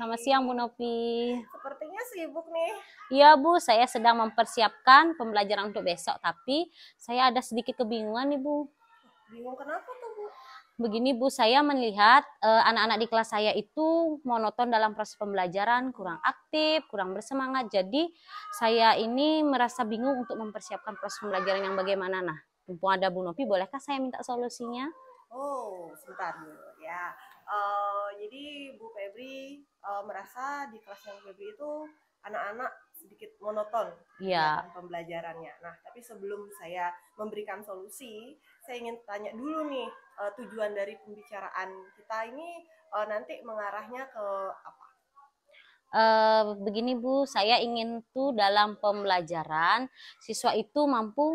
Selamat siang Bu Novi. Sepertinya sibuk nih. Iya Bu, saya sedang mempersiapkan pembelajaran untuk besok, tapi saya ada sedikit kebingungan nih Bu. Bingung kenapa tuh, Bu? Begini Bu, saya melihat anak-anak di kelas saya itu monoton dalam proses pembelajaran, kurang aktif, kurang bersemangat. Jadi saya ini merasa bingung untuk mempersiapkan proses pembelajaran yang bagaimana. Nah, mumpung ada Bu Novi, bolehkah saya minta solusinya? Oh, sebentar dulu ya. Jadi Bu Febri merasa di kelasnya Bu Febri itu anak-anak sedikit monoton Iya. kegiatan pembelajarannya. Nah, tapi sebelum saya memberikan solusi, saya ingin tanya dulu nih, tujuan dari pembicaraan kita ini nanti mengarahnya ke apa? Begini Bu, saya ingin tuh dalam pembelajaran siswa itu mampu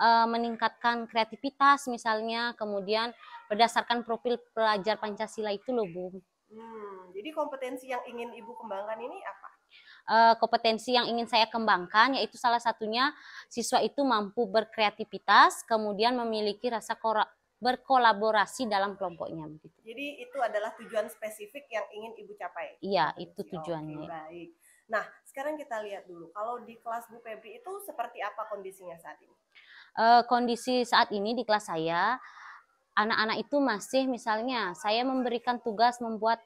meningkatkan kreativitas misalnya, kemudian berdasarkan profil pelajar Pancasila itu loh Bu. Jadi kompetensi yang ingin Ibu kembangkan ini apa? Kompetensi yang ingin saya kembangkan yaitu salah satunya siswa itu mampu berkreativitas, kemudian memiliki rasa berkolaborasi dalam kelompoknya begitu. Jadi itu adalah tujuan spesifik yang ingin Ibu capai? Iya, itu tujuannya. Oke, baik. Nah, sekarang kita lihat dulu. Kalau di kelas Bu Febri itu seperti apa kondisinya saat ini? Kondisi saat ini di kelas saya, anak-anak itu masih misalnya saya memberikan tugas membuat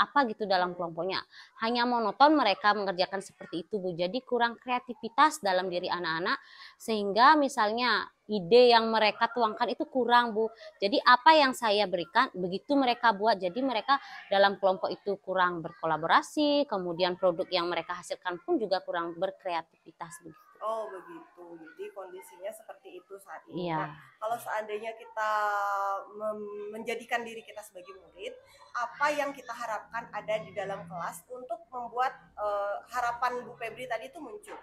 apa gitu dalam kelompoknya. Hanya monoton mereka mengerjakan seperti itu Bu. Jadi kurang kreativitas dalam diri anak-anak sehingga misalnya ide yang mereka tuangkan itu kurang Bu. Jadi apa yang saya berikan begitu mereka buat. Jadi mereka dalam kelompok itu kurang berkolaborasi, kemudian produk yang mereka hasilkan pun juga kurang berkreativitas begitu. Oh begitu, jadi kondisinya seperti itu saat ini. Iya. Nah, kalau seandainya kita menjadikan diri kita sebagai murid, apa yang kita harapkan ada di dalam kelas untuk membuat harapan Bu Febri tadi itu muncul?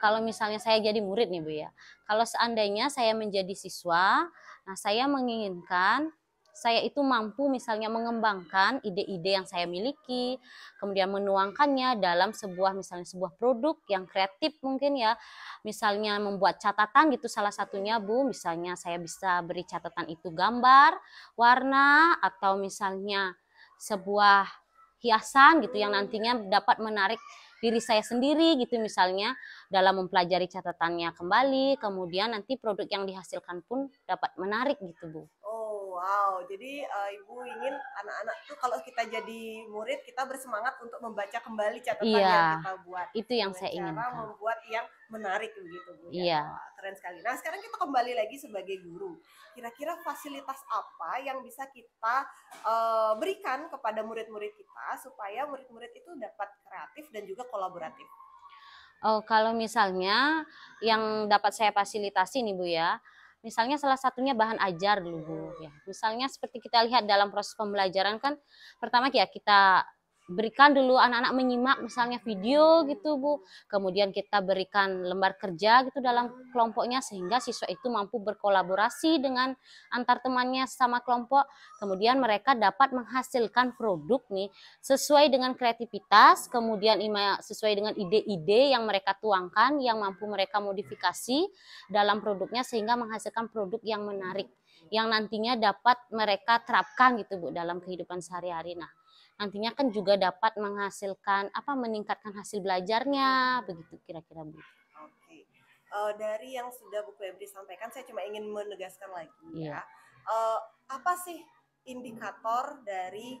Kalau misalnya saya jadi murid nih Bu ya, kalau seandainya saya menjadi siswa, nah saya menginginkan saya itu mampu misalnya mengembangkan ide-ide yang saya miliki, kemudian menuangkannya dalam sebuah misalnya sebuah produk yang kreatif mungkin ya, misalnya membuat catatan gitu salah satunya Bu, misalnya saya bisa beri catatan itu gambar, warna, atau misalnya sebuah hiasan gitu yang nantinya dapat menarik diri saya sendiri gitu misalnya dalam mempelajari catatannya kembali, kemudian nanti produk yang dihasilkan pun dapat menarik gitu Bu. Oh wow, jadi Ibu ingin anak-anak tuh kalau kita jadi murid kita bersemangat untuk membaca kembali catatan yang Iya, kita buat itu yang dengan saya cara inginkan. membuat yang menarik begitu Bu ya. Iya. Wah, keren sekali. Nah sekarang kita kembali lagi sebagai guru. Kira-kira fasilitas apa yang bisa kita berikan kepada murid-murid kita supaya murid-murid itu dapat kreatif dan juga kolaboratif? Oh, kalau misalnya yang dapat saya fasilitasi nih Bu ya, misalnya salah satunya bahan ajar dulu Bu ya. Misalnya seperti kita lihat dalam proses pembelajaran kan pertama ya kita berikan dulu anak-anak menyimak misalnya video gitu Bu. Kemudian kita berikan lembar kerja gitu dalam kelompoknya sehingga siswa itu mampu berkolaborasi dengan antar temannya sama kelompok. Kemudian mereka dapat menghasilkan produk nih sesuai dengan kreativitas, kemudian sesuai dengan ide-ide yang mereka tuangkan, yang mampu mereka modifikasi dalam produknya sehingga menghasilkan produk yang menarik, yang nantinya dapat mereka terapkan gitu Bu dalam kehidupan sehari-hari. Nah, nantinya kan juga dapat menghasilkan meningkatkan hasil belajarnya begitu kira-kira Bu. Oke. Dari yang sudah Bu Febri sampaikan, saya cuma ingin menegaskan lagi Iya. ya. Apa sih indikator dari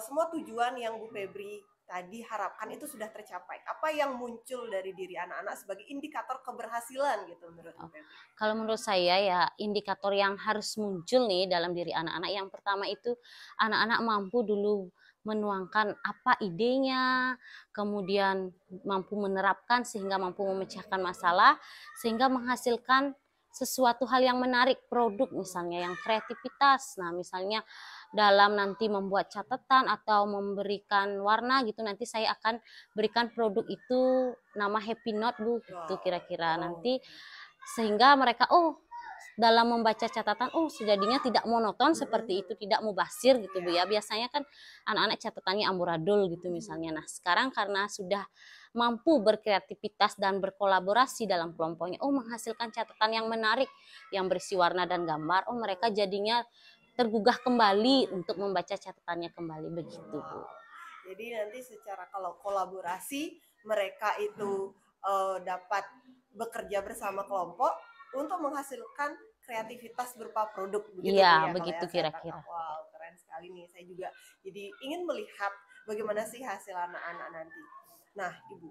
semua tujuan yang Bu Febri tadi harapkan itu sudah tercapai? Apa yang muncul dari diri anak-anak sebagai indikator keberhasilan gitu menurut Bu Febri? Kalau menurut saya ya indikator yang harus muncul nih dalam diri anak-anak yang pertama itu anak-anak mampu dulu menuangkan apa idenya, kemudian mampu menerapkan sehingga mampu memecahkan masalah, sehingga menghasilkan sesuatu hal yang menarik, produk misalnya yang kreativitas. Nah, misalnya dalam nanti membuat catatan atau memberikan warna gitu nanti saya akan berikan produk itu nama Happy Note Bu, gitu kira-kira. Nanti sehingga mereka dalam membaca catatan sejadinya tidak monoton seperti itu, tidak mubasir gitu Bu ya. Biasanya kan anak-anak catatannya amburadul gitu misalnya. Nah, sekarang karena sudah mampu berkreativitas dan berkolaborasi dalam kelompoknya, menghasilkan catatan yang menarik yang berisi warna dan gambar, mereka jadinya tergugah kembali untuk membaca catatannya kembali begitu, Bu. Jadi nanti secara kalau kolaborasi mereka itu dapat bekerja bersama kelompok untuk menghasilkan kreativitas berupa produk begitu Bu Iya, ya, kalau begitu yang saya tangkap. kira-kira. Wow, keren sekali nih. Saya juga jadi ingin melihat bagaimana sih hasil anak-anak nanti. Nah, Ibu,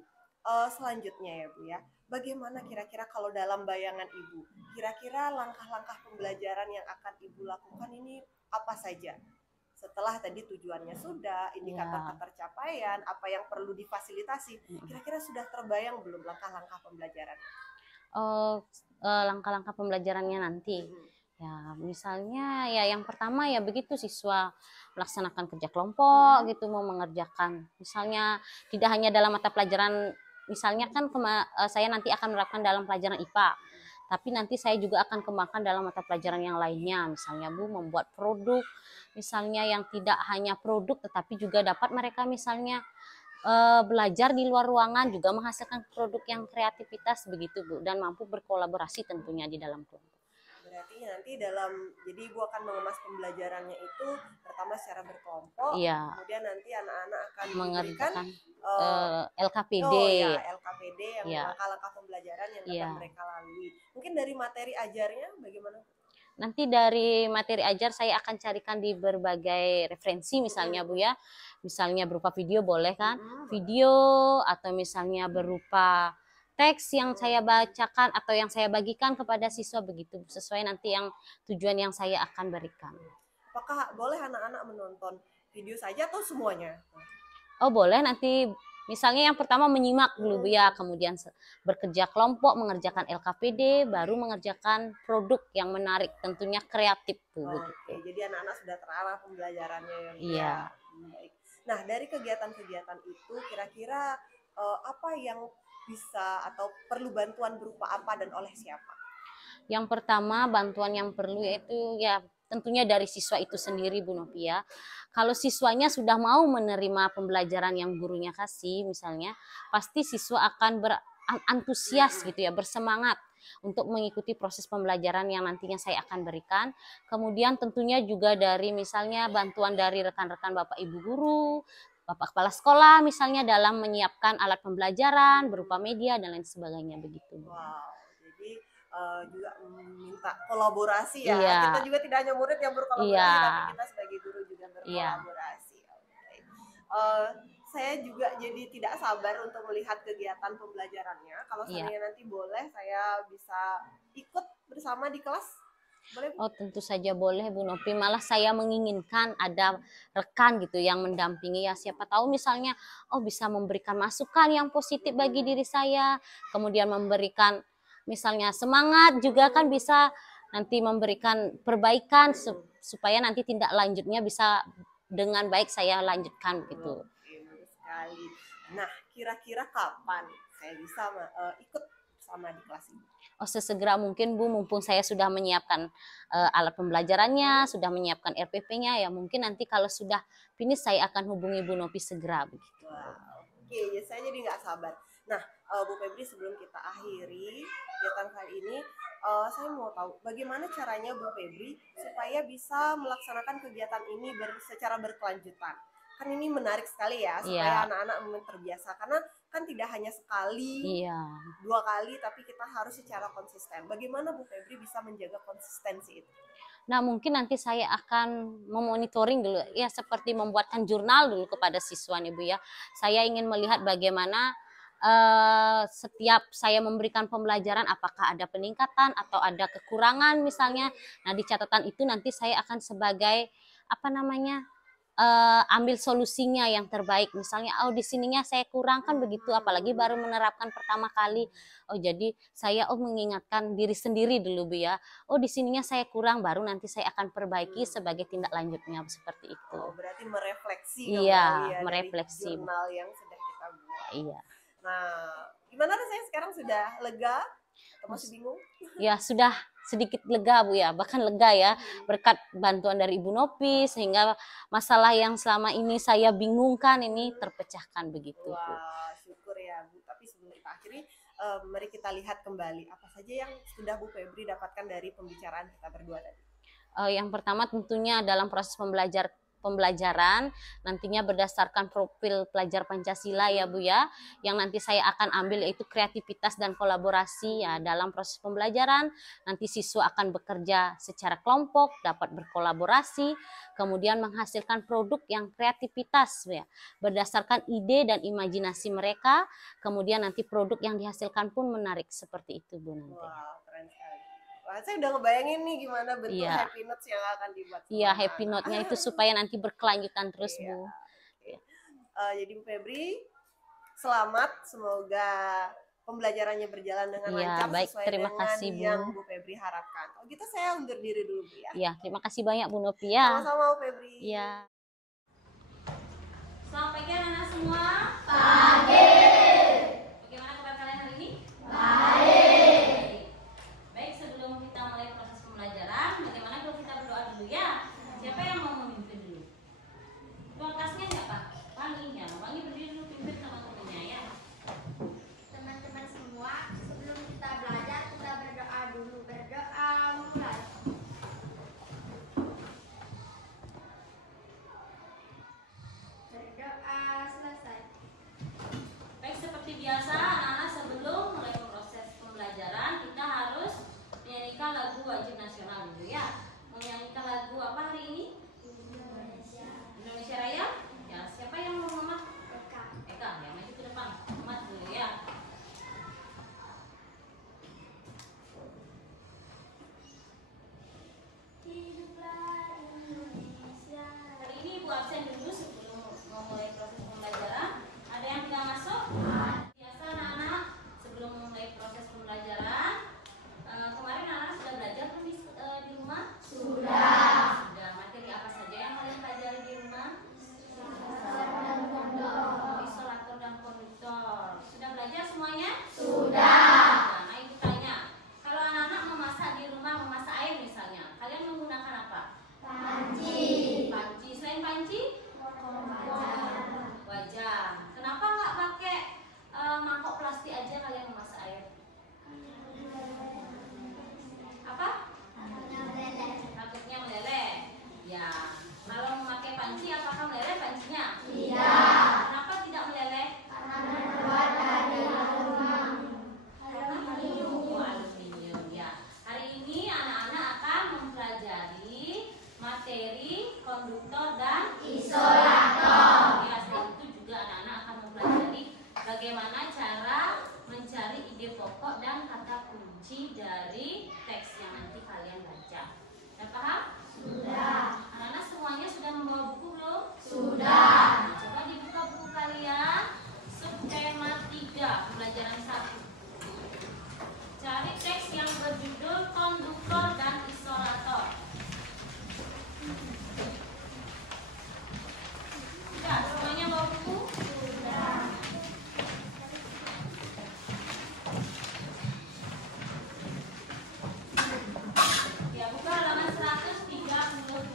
selanjutnya ya Bu ya, bagaimana kira-kira kalau dalam bayangan Ibu, kira-kira langkah-langkah pembelajaran yang akan Ibu lakukan ini apa saja? Setelah tadi tujuannya sudah, indikator Ya. ketercapaian, apa yang perlu difasilitasi, kira-kira sudah terbayang belum langkah-langkah pembelajaran? Langkah-langkah pembelajarannya nanti. Ya, misalnya ya yang pertama ya begitu, siswa melaksanakan kerja kelompok gitu, mau mengerjakan. Misalnya tidak hanya dalam mata pelajaran, misalnya kan saya nanti akan menerapkan dalam pelajaran IPA. Tapi nanti saya juga akan kembangkan dalam mata pelajaran yang lainnya. Misalnya Bu, membuat produk, misalnya yang tidak hanya produk tetapi juga dapat mereka misalnya belajar di luar ruangan juga menghasilkan produk yang kreativitas begitu Bu, dan mampu berkolaborasi tentunya di dalam kelompok. Berarti nanti jadi Ibu akan mengemas pembelajarannya itu pertama secara berkelompok, Iya, kemudian nanti anak-anak akan diberikan mengerjakan LKPD. oh ya LKPD yang Ya, langkah-langkah pembelajaran yang akan iya. mereka lalui. Mungkin dari materi ajarnya bagaimana? Nanti dari materi ajar saya akan carikan di berbagai referensi misalnya Bu ya. Misalnya berupa video boleh kan? Video atau misalnya berupa teks yang saya bacakan atau yang saya bagikan kepada siswa begitu, sesuai nanti yang tujuan yang saya akan berikan. Apakah boleh anak-anak menonton video saja atau semuanya? Oh boleh, nanti misalnya yang pertama menyimak dulu Bu ya, kemudian bekerja kelompok, mengerjakan LKPD, baru mengerjakan produk yang menarik, tentunya kreatif Bu. Oke, jadi anak-anak sudah terarah pembelajarannya ya Bu. Iya. Baik. Nah, dari kegiatan-kegiatan itu kira-kira apa yang bisa atau perlu bantuan berupa apa dan oleh siapa? Yang pertama bantuan yang perlu yaitu ya tentunya dari siswa itu sendiri Bu Novia. Kalau siswanya sudah mau menerima pembelajaran yang gurunya kasih misalnya, pasti siswa akan berantusias gitu ya, bersemangat untuk mengikuti proses pembelajaran yang nantinya saya akan berikan. Kemudian tentunya juga dari misalnya bantuan dari rekan-rekan Bapak Ibu guru, Bapak Kepala Sekolah misalnya dalam menyiapkan alat pembelajaran berupa media dan lain sebagainya begitu. Wow, jadi juga minta kolaborasi ya. Iya. Kita juga tidak hanya murid yang berkolaborasi, Iya. tapi kita sebagai guru juga berkolaborasi. Okay. Saya juga jadi tidak sabar untuk melihat kegiatan pembelajarannya. Kalau seandainya nanti boleh, saya bisa ikut bersama di kelas. Boleh? Oh tentu saja boleh Bu Nopi, malah saya menginginkan ada rekan gitu yang mendampingi ya, siapa tahu misalnya oh bisa memberikan masukan yang positif bagi diri saya, kemudian memberikan misalnya semangat juga kan, bisa nanti memberikan perbaikan supaya nanti tindak lanjutnya bisa dengan baik saya lanjutkan gitu. Oke, bagus sekali. Nah, kira-kira kapan saya bisa ikut sama di kelas ini? Oh sesegera mungkin Bu, mumpung saya sudah menyiapkan alat pembelajarannya, sudah menyiapkan RPP-nya, ya mungkin nanti kalau sudah finish saya akan hubungi Bu Nopi segera begitu. Wow. Oke, ya saya jadi nggak sabar. Nah, Bu Febri, sebelum kita akhiri kegiatan kali ini, saya mau tahu bagaimana caranya Bu Febri supaya bisa melaksanakan kegiatan ini secara berkelanjutan. Kan ini menarik sekali ya, supaya anak-anak terbiasa. Karena kan tidak hanya sekali, dua kali, tapi kita harus secara konsisten. Bagaimana Bu Febri bisa menjaga konsistensi itu? Nah mungkin nanti saya akan memonitoring dulu ya, seperti membuatkan jurnal dulu kepada siswa nih Bu ya. Saya ingin melihat bagaimana setiap saya memberikan pembelajaran apakah ada peningkatan atau ada kekurangan misalnya. Nah di catatan itu nanti saya akan sebagai ambil solusinya yang terbaik, misalnya oh di sininya saya kurang kan begitu, apalagi baru menerapkan pertama kali. Oh jadi saya mengingatkan diri sendiri dulu Bu ya, oh di sininya saya kurang, baru nanti saya akan perbaiki sebagai tindak lanjutnya seperti itu. Oh berarti merefleksi kembali ya, merefleksi dari jurnal yang sudah kita buat. Iya. Nah gimana rasanya sekarang, sudah lega atau masih bingung? Ya sudah sedikit lega Bu ya, bahkan lega ya, berkat bantuan dari Ibu Nopi sehingga masalah yang selama ini saya bingungkan ini terpecahkan begitu Bu. Wah, syukur ya Bu. Tapi sebelum kita akhiri, mari kita lihat kembali apa saja yang sudah Bu Febri dapatkan dari pembicaraan kita berdua tadi. Yang pertama tentunya dalam proses pembelajaran nantinya berdasarkan profil pelajar Pancasila ya Bu ya, yang nanti saya akan ambil yaitu kreativitas dan kolaborasi ya dalam proses pembelajaran. Nanti siswa akan bekerja secara kelompok, dapat berkolaborasi, kemudian menghasilkan produk yang kreativitas ya, berdasarkan ide dan imajinasi mereka, kemudian nanti produk yang dihasilkan pun menarik seperti itu Bu nanti. Wow, keren sekali. Wah, saya udah ngebayangin nih gimana bentuk happy notes yang akan dibuat. Iya, happy note-nya itu supaya nanti berkelanjutan terus Bu. Okay. Jadi Bu Febri, selamat, semoga pembelajarannya berjalan dengan lancar baik, sesuai terima dengan kasih, Bu. yang Bu Febri harapkan. Kalau gitu saya undur diri dulu Bu ya. Iya, terima kasih banyak Bu Novia. Sama-sama Bu Febri. Iya. Selamat pagi anak-anak semua. Pagi. Bagaimana kabar kalian hari ini? Baik. Baik, sebelum kita mulai proses pembelajaran, bagaimana kalau kita berdoa dulu ya? Siapa yang mau memimpin dulu? Tuan kelasnya siapa? Wangi ya, Wangi berdiri dulu pimpin teman-temannya ya. Teman-teman semua, sebelum kita belajar kita berdoa dulu. Berdoa mulai. Berdoa selesai. Baik, seperti biasa anak-anak sebelum mulai proses pembelajaran kita harus menyanyikan lagu wajib nasional dulu ya. Menyanyikan lagu apa hari ini? Indonesia Raya? Ya, siapa yang mau mengamat? Eka, ya maju ke depan. Mengamat dulu ya. Hiduplah Indonesia. Hari ini Ibu absen dulu sebelum memulai proses pembelajaran. Ada yang tidak masuk? Biasa anak-anak sebelum memulai proses pembelajaran. Kemarin anak-anak sudah belajar belum di rumah? Sudah. Materi apa saja yang kalian pelajari di rumah? Isolator dan konduktor. Sudah belajar semuanya? Sudah. Nah, Ibu tanya, kalau anak-anak memasak di rumah, memasak air misalnya, kalian menggunakan apa? Panci. Panci. Selain panci? Wajan. Kenapa nggak pakai mangkok plastik aja kalian memasak air? Apa? Takutnya meleleh. Ya. Kalau memakai panci, apakah meleleh pancinya? Tidak. Kenapa tidak meleleh? Karena terbuat dari aluminium. Aluminium ya. Hari ini anak-anak akan mempelajari materi konduktor dan Isolator. ya, selain itu juga anak-anak akan mempelajari bagaimana cara mencari ide pokok dan kata kunci dari teks yang nanti kalian baca. Sudah paham? Sudah. Anak-anak semuanya sudah membawa buku belum? Sudah. Coba dibuka buku kalian, subtema 3, pembelajaran 1. Cari teks yang berjudul konduktor dan isolator. Sudah, semuanya bawa buku? Sudah. Ya, buka halaman 133.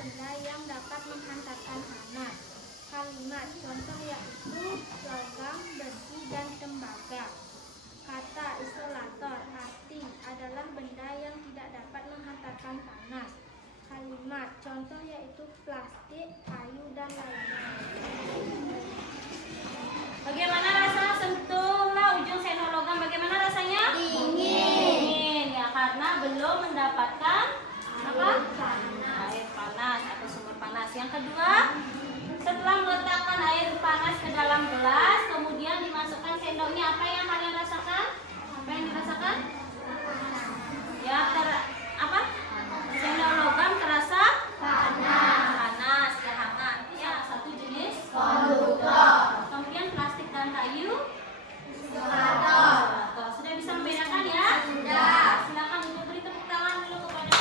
benda yang dapat menghantarkan panas. Kalimat contoh yaitu logam, besi, dan tembaga. Kata isolator arti adalah benda yang tidak dapat menghantarkan panas. Kalimat contoh yaitu plastik, kayu, dan lainnya. Bagaimana rasa sentuhlah ujung sendok logam? Bagaimana rasanya? Dingin ya, karena belum mendapatkan apa? Air panas atau sumber panas. Yang kedua, setelah meletakkan air panas ke dalam gelas, kemudian dimasukkan sendoknya, apa yang kalian rasakan? Apa yang dirasakan? Ya, apa? Sendok logam terasa panas, ya hangat. Ya, satu jenis konduktor. Kemudian plastik dan kayu isolator. Sudah bisa membedakan ya? Sudah. Silakan ibu beri tepuk tangan dulu kepada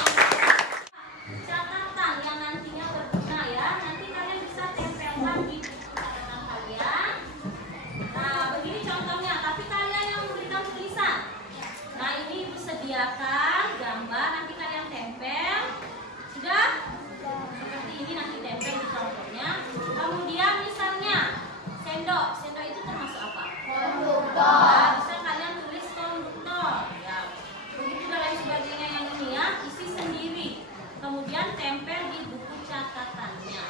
catatan yang nantinya berguna ya. Nanti kalian bisa tempelkan di buku catatan kalian. Nah, begini contohnya. Tapi kalian yang memberikan tulisan. Nah, ini ibu sediakan gambar. Nanti kalian tempel. Sudah? Seperti ini nanti tempel di contohnya. Kemudian misalnya sendok itu termasuk apa? Konduktor. Nah, bisa kalian tulis konduktor. Ya. Begitu dan lain sebagainya yang ini ya, isi sendiri. Kemudian tempel di buku catatannya.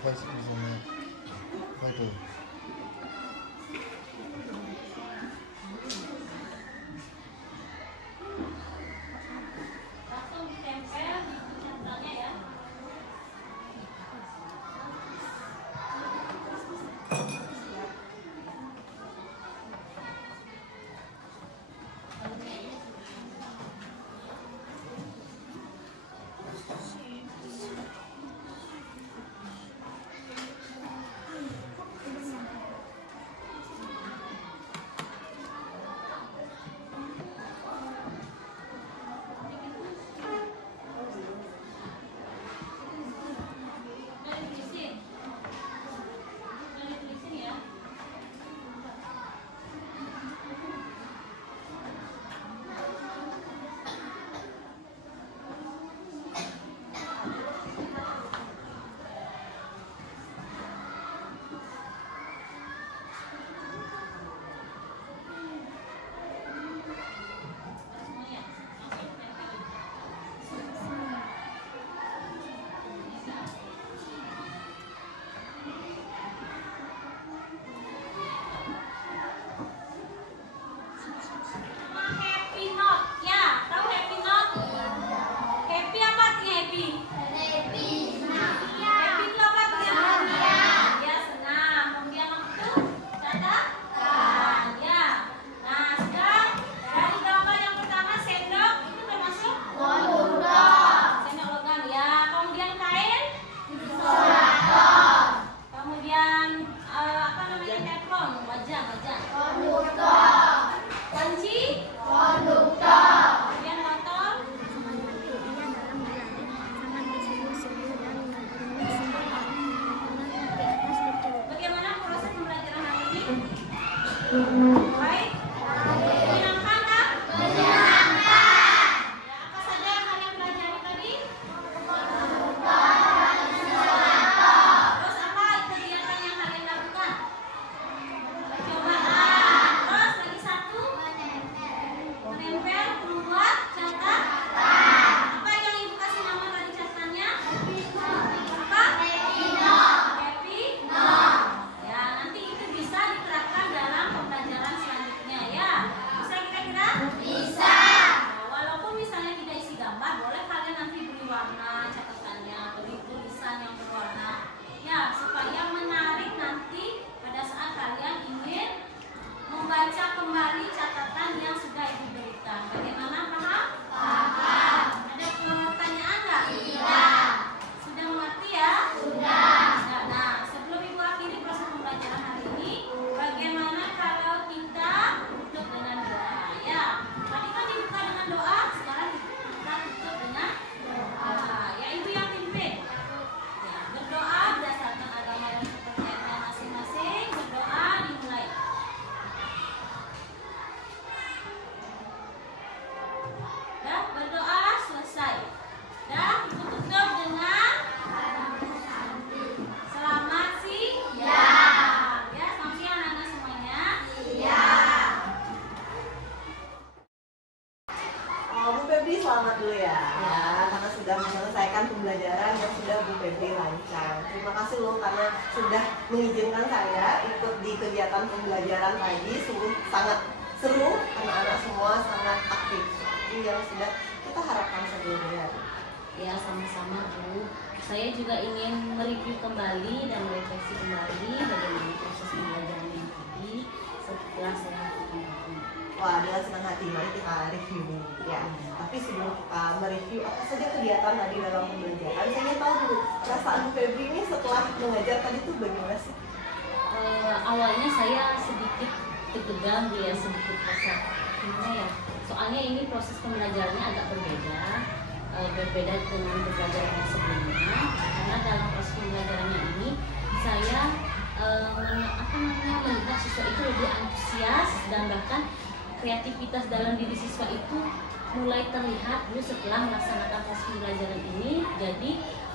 Apa sih misalnya? Apa itu? Langsung ditempel di buku catatannya ya. Baik. Menyenangkan kan? Menyenangkan. Ya, apa saja yang kalian pelajari tadi? Terus apa kegiatan yang kalian lakukan? Percobaan. Terus lagi satu? Menempel, membuat catatan. Apa yang ibu kasih nama tadi catatannya? Apa? Happy Note. kasih loh karena sudah mengizinkan saya ikut di kegiatan pembelajaran tadi. Sungguh sangat seru, anak-anak semua sangat aktif. Ini yang sudah kita harapkan sebelumnya. Ya, sama-sama Bu. Saya juga ingin mereview kembali dan merefleksi kembali bagaimana proses pembelajaran yang tadi setelah saya lakukan tadi. Wah, dengan senang hati mari kita review ya. Tapi sebelum kita mereview apa saja kegiatan tadi dalam pembelajaran, saya ingin tahu dulu perasaan Bu Febri ini setelah mengajar tadi tuh bagaimana sih? Awalnya saya sedikit deg-degan, ya sedikit rasa gimana ya. Soalnya ini proses pembelajarannya agak berbeda dengan pembelajaran yang sebelumnya, karena dalam proses pembelajarannya ini saya melihat siswa itu lebih antusias dan bahkan kreativitas dalam diri siswa itu mulai terlihat dulu setelah melaksanakan proses pembelajaran ini. Jadi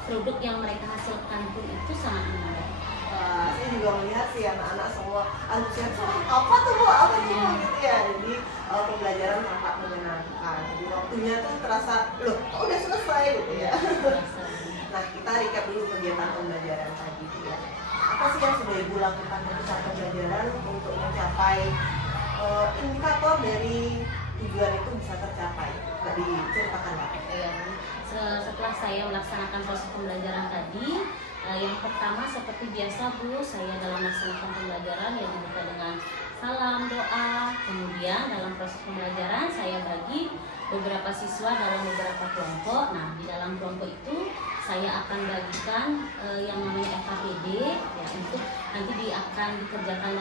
produk yang mereka hasilkan pun itu sangat menarik. Saya juga melihat sih anak-anak semua antusias, apa tuh Bu, apa tuh gitu ya. Jadi pembelajaran tampak menyenangkan. Jadi waktunya tuh terasa loh, kok udah selesai gitu ya. Nah, kita recap dulu kegiatan pembelajaran tadi ya. Apa sih yang sudah Ibu lakukan pada saat pembelajaran untuk mencapai indikator dari tujuan itu bisa tercapai? Nggak diceritakan lagi. Setelah saya melaksanakan proses pembelajaran tadi, yang pertama seperti biasa Bu, saya dalam melaksanakan pembelajaran ya dibuka dengan salam, doa. Kemudian dalam proses pembelajaran saya bagi beberapa siswa dalam beberapa kelompok. Nah, di dalam kelompok itu saya akan bagikan yang namanya FKPD ya, untuk nanti akan dikerjakan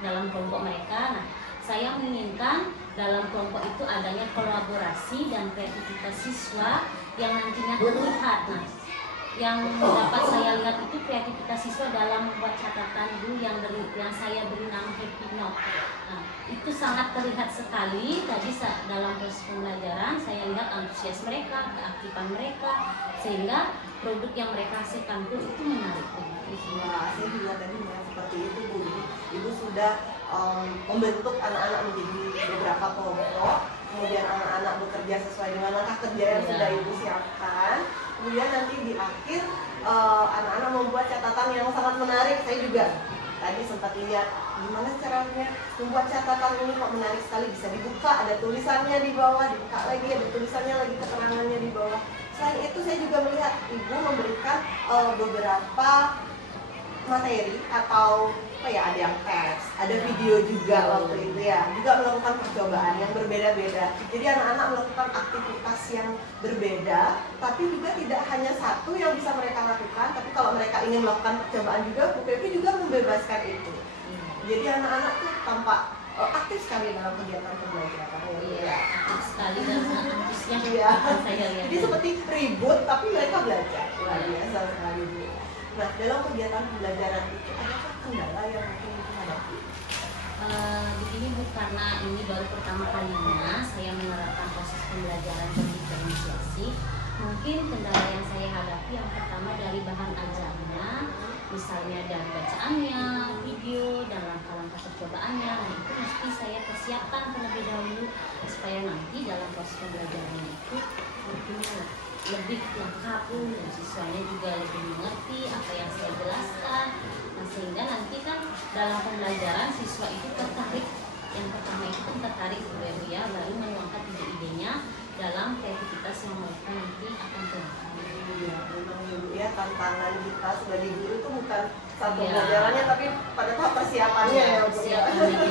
dalam kelompok mereka. Nah, saya menginginkan dalam kelompok itu adanya kolaborasi dan kreativitas siswa yang nantinya terlihat. Nah, yang dapat saya lihat itu kreativitas siswa dalam membuat catatan dulu yang saya beri nama Happy Note. Nah, itu sangat terlihat sekali tadi dalam proses pembelajaran. Saya lihat antusias mereka, keaktifan mereka, sehingga produk yang mereka hasilkan pun itu menarik. Wah, saya juga tadi melihat seperti itu Bu. Ibu sudah membentuk anak-anak menjadi beberapa kelompok, kemudian anak-anak bekerja sesuai dengan langkah kerja yang sudah Ibu siapkan. Kemudian nanti di akhir anak-anak membuat catatan yang sangat menarik. Saya juga tadi sempat lihat gimana caranya membuat catatan ini, kok menarik sekali, bisa dibuka, ada tulisannya di bawah, dibuka lagi, ada tulisannya lagi, keterangannya di bawah. Selain itu saya juga melihat Ibu memberikan beberapa materi atau ada yang teks, ada video juga waktu itu ya, juga melakukan percobaan yang berbeda-beda. Jadi anak-anak melakukan aktivitas yang berbeda, tapi juga tidak hanya satu yang bisa mereka lakukan, tapi kalau mereka ingin melakukan percobaan juga, Bu Febri juga membebaskan itu. Jadi anak-anak tuh tampak aktif sekali dalam kegiatan pembelajaran. Iya, aktif sekali dan sangat antusias. Iya. Saya lihat. Jadi seperti ribut, tapi mereka belajar. Luar biasa sekali Bu. Nah, dalam kegiatan pembelajaran itu adakah kendala yang mungkin dihadapi? Begini Bu, karena ini baru pertama kalinya saya menerapkan proses pembelajaran berdiferensiasi. Mungkin kendala yang saya hadapi yang pertama dari bahan ajarnya, misalnya dari bacaannya, video, dan langkah-langkah percobaannya. Nah, itu mesti saya persiapkan terlebih dahulu supaya nanti dalam proses pembelajarannya itu lebih lengkap dan siswanya juga lebih mengerti apa yang saya jelaskan. Nah, sehingga nanti kan dalam pembelajaran siswa itu tertarik. Yang pertama itu kan tertarik ya, lalu menuangkan ide-idenya dalam kreativitas yang mereka nanti akan terapkan. Iya, memang ya tantangan kita sebagai guru itu bukan saat pembelajarannya, tapi pada tahap persiapannya ya Bu. Persiapannya itu.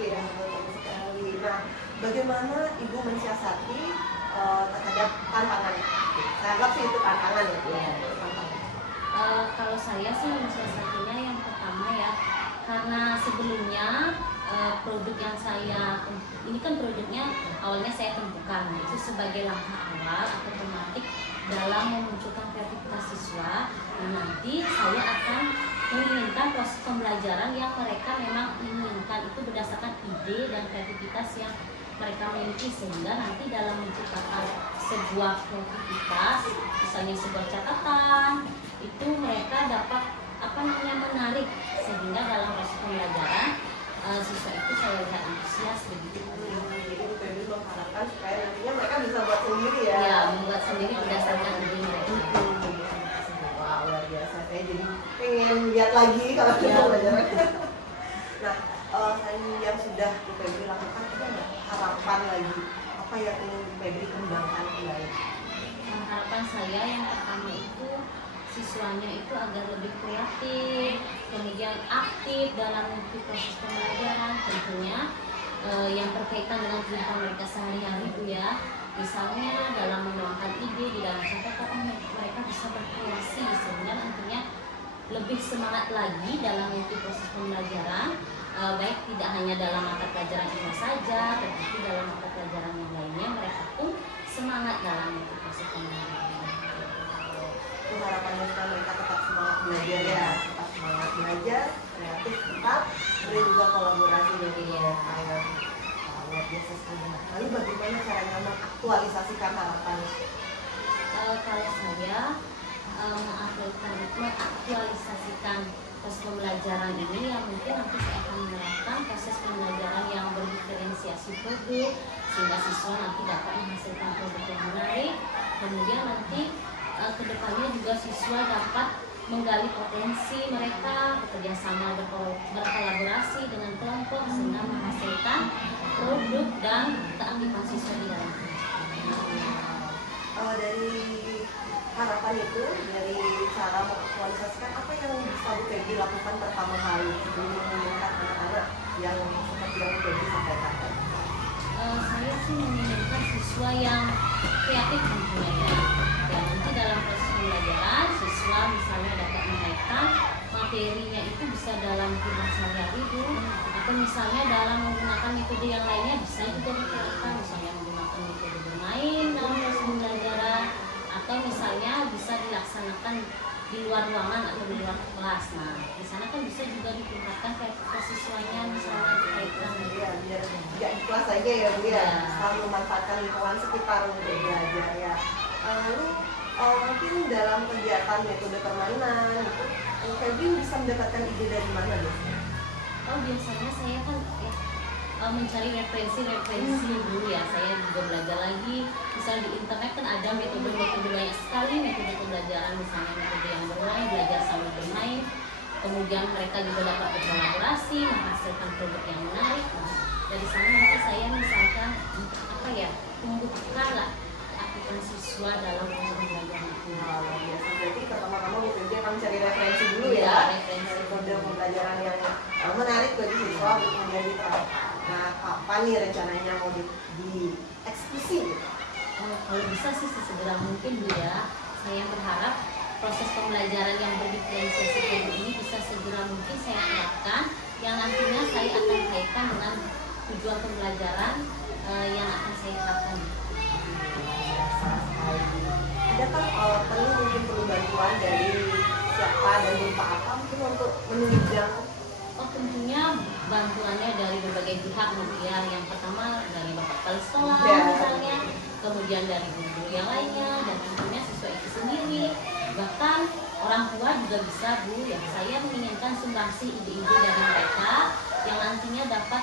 Iya, betul sekali. Nah, bagaimana Ibu mensiasati terhadap tantangan? Saya anggap sih itu tantangan ya Bu. Kalau saya sih mensiasatinya yang pertama ya, karena sebelumnya produk yang ini kan produknya awalnya saya tentukan itu sebagai langkah awal atau tematik dalam memunculkan kreativitas siswa. Nah, nanti saya akan menginginkan proses pembelajaran yang mereka memang inginkan itu berdasarkan ide dan kreativitas yang mereka miliki, sehingga nanti dalam menciptakan sebuah kreativitas, misalnya sebuah catatan, itu mereka dapat menarik, sehingga dalam proses pembelajaran siswa itu saya lihat antusias begitu. Jadi Bu Febri mengharapkan supaya nantinya mereka bisa buat sendiri ya. Ya, membuat sendiri berdasarkan ide mereka. Wah, lihat lagi kalau Iya. pembelajaran. Nah, selain yang sudah Bu Febri lakukan, ada nggak harapan lagi apa yang ingin Bu Febri kembangkan kembali? Nah, harapan saya yang pertama itu siswanya itu agar lebih kreatif, kemudian aktif dalam mengikuti proses pembelajaran, tentunya yang berkaitan dengan kehidupan mereka sehari-hari Bu ya. Misalnya dalam menuangkan ide di dalam catatan, mereka bisa berkreasi sehingga nantinya lebih semangat lagi dalam mengikuti proses pembelajaran, baik tidak hanya dalam mata pelajaran ini saja, tetapi dalam mata pelajaran yang lainnya mereka pun semangat dalam mengikuti proses pembelajaran. Itu harapannya supaya mereka tetap semangat belajar ya, tetap semangat belajar, kreatif tetap, kemudian juga kolaborasi dari ayah. Luar biasa sekali. Lalu bagaimana caranya mengaktualisasikan harapan? Kalau saya mengaktualisasikan proses pembelajaran ini, yang mungkin nanti saya akan menerapkan proses pembelajaran yang berdiferensiasi produk sehingga siswa nanti dapat menghasilkan produk yang menarik. Kemudian nanti kedepannya juga siswa dapat menggali potensi mereka, bekerja sama berkolaborasi dengan kelompok sehingga menghasilkan produk dan keaktifan siswa di dalam Dari harapan itu, dari cara mengaktualisasikan, apa yang bisa Bu Febri lakukan pertama kali sebelum menginginkan anak-anak yang seperti yang Bu Febri sampaikan tadi? Saya sih menginginkan siswa yang kreatif tentunya ya. Ya, nanti dalam proses pembelajaran siswa misalnya dapat mengaitkan materinya itu bisa dalam kehidupan sehari-hari Bu, atau misalnya dalam menggunakan metode yang lainnya bisa juga diterapkan, misalnya menggunakan metode bermain dalam proses pembelajaran, atau misalnya bisa dilaksanakan di luar ruangan atau di luar kelas. Nah, di sana kan bisa juga ditingkatkan kreativitas siswanya, misalnya dikaitkan Ya, biar tidak di kelas saja ya Bu ya, selalu memanfaatkan lingkungan sekitar untuk belajar ya. Lalu mungkin dalam kegiatan metode permainan itu, Bu Febri bisa mendapatkan ide dari mana biasanya? Biasanya saya kan mencari referensi dulu ya. Saya juga belajar lagi, misal di internet kan ada metode-metode banyak sekali metode pembelajaran, misalnya metode yang bermain, belajar sambil bermain, kemudian mereka juga dapat berkolaborasi menghasilkan produk yang menarik. Nah, dari sana nanti saya misalkan membuka lah keaktifan siswa dalam proses pembelajaran itu. Biasa berarti pertama-tama Bu Febri akan mencari referensi dulu Ya, ya, referensi. metode pembelajaran yang menarik bagi siswa untuk kemudian diterapkan. Nah, kapan nih rencananya mau dieksekusi? Kalau bisa sih sesegera mungkin Bu ya. Saya berharap proses pembelajaran yang berdiferensiasi produk ini bisa segera mungkin saya terapkan, yang nantinya saya akan kaitkan dengan tujuan pembelajaran yang akan saya terapkan. Adakah perlu bantuan dari siapa dan berupa apa mungkin untuk menunjang? Tentunya bantuannya dari berbagai pihak ya. Yang pertama dari bapak kepala sekolah misalnya, kemudian dari guru yang lainnya, dan tentunya siswa itu sendiri, bahkan orang tua juga bisa Bu ya. Saya menginginkan sumbangsi ide-ide dari mereka yang nantinya dapat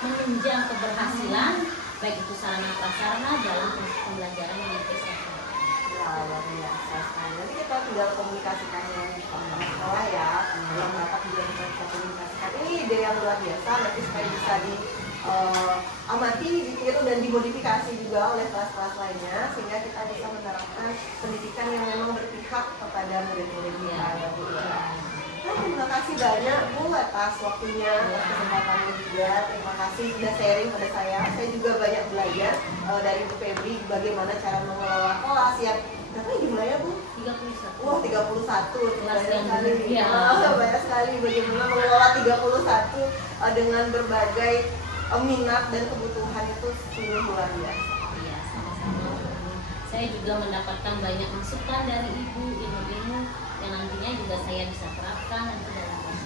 menunjang keberhasilan baik itu sarana prasarana dalam proses pembelajaran yang nanti saya Luar biasa sekali. Nanti kita tinggal komunikasikan dengan sekolah ya. Yang dapat juga kita bisa komunikasikan. Ini ide yang luar biasa. Nanti supaya bisa diamati, ditiru dan dimodifikasi juga oleh kelas-kelas lainnya, sehingga kita bisa menerapkan pendidikan yang memang berpihak kepada murid-murid kita ya Bu ya. Nah, terima kasih banyak Bu atas waktunya, atas kesempatannya juga. Terima kasih sudah sharing pada saya. Saya juga banyak belajar dari Bu Febri bagaimana cara mengelola kelas yang berapa jumlahnya Bu? 31. Wah, 31. Kelas Banyak yang sekali. ya. Banyak sekali bagaimana mengelola 31 dengan berbagai minat dan kebutuhan itu sungguh luar biasa. Iya, sama-sama. Saya juga mendapatkan banyak masukan dari Ibu, ilmu-ilmu yang nantinya juga saya bisa terapkan nanti dalam kelas.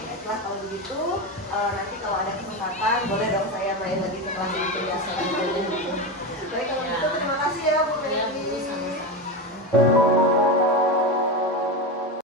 Baiklah, kalau begitu nanti kalau ada kesempatan boleh dong saya main lagi ke kelas ini ya. Saya juga